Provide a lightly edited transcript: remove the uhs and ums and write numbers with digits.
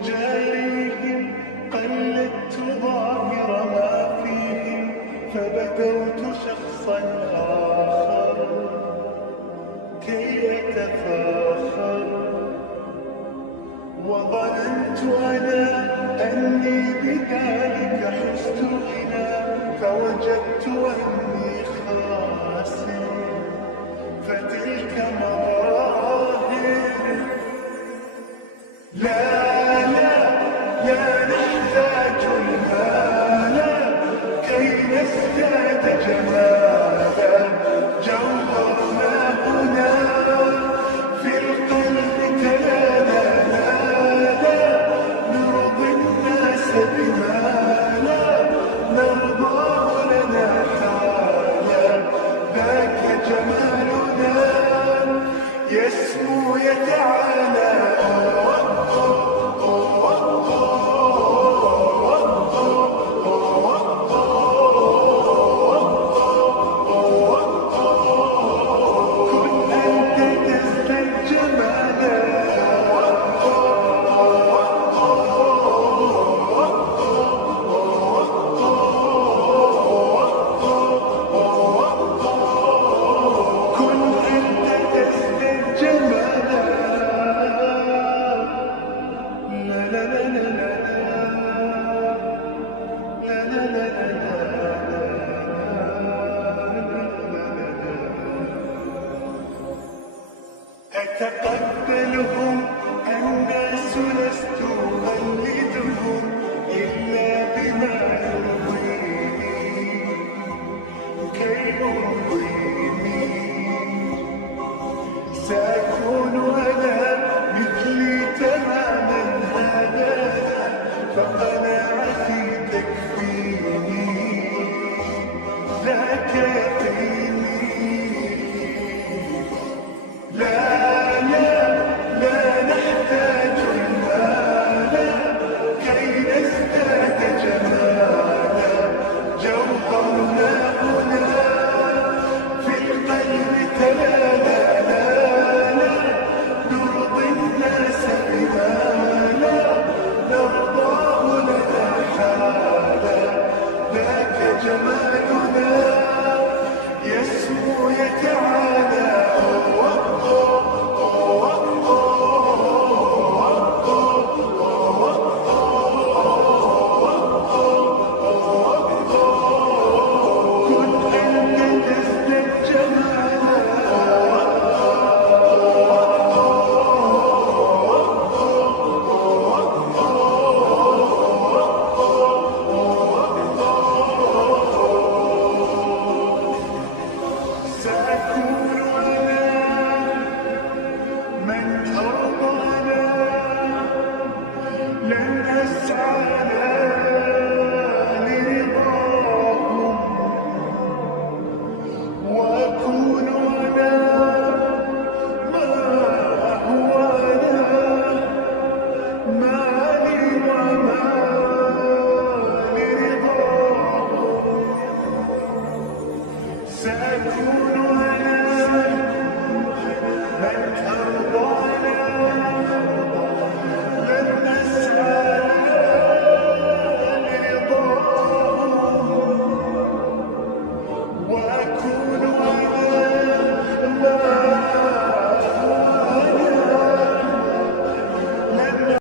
أجاريهم قلدت ظاهر ما فيهم فبدوت شخصا آخر كي أتفاخر وظننت أنا أني بذلك حزت غنى فوجدت أني خاسر فتلك مظاهر لا نحتاج المال كي نزداد جمالا جوهرنا هنا في القلب تلالا نرضي الناس بما لا نرضاه لنا حالا ذاك جمالنا يسمو يتعالى أتقبلهم الناس لست أقلدهم إلا بما يرضيني كي أرضيني سأكون أنا مثلي تماما هذا فقناعتي تكفيني ذاك يقيني لا نحتاج المال كي نزداد جمالا جوهرنا هنا في القلب تلالا نرضي الناس بما لا نرضاه لنا حالا ذاك جمالنا يسمو يتعالى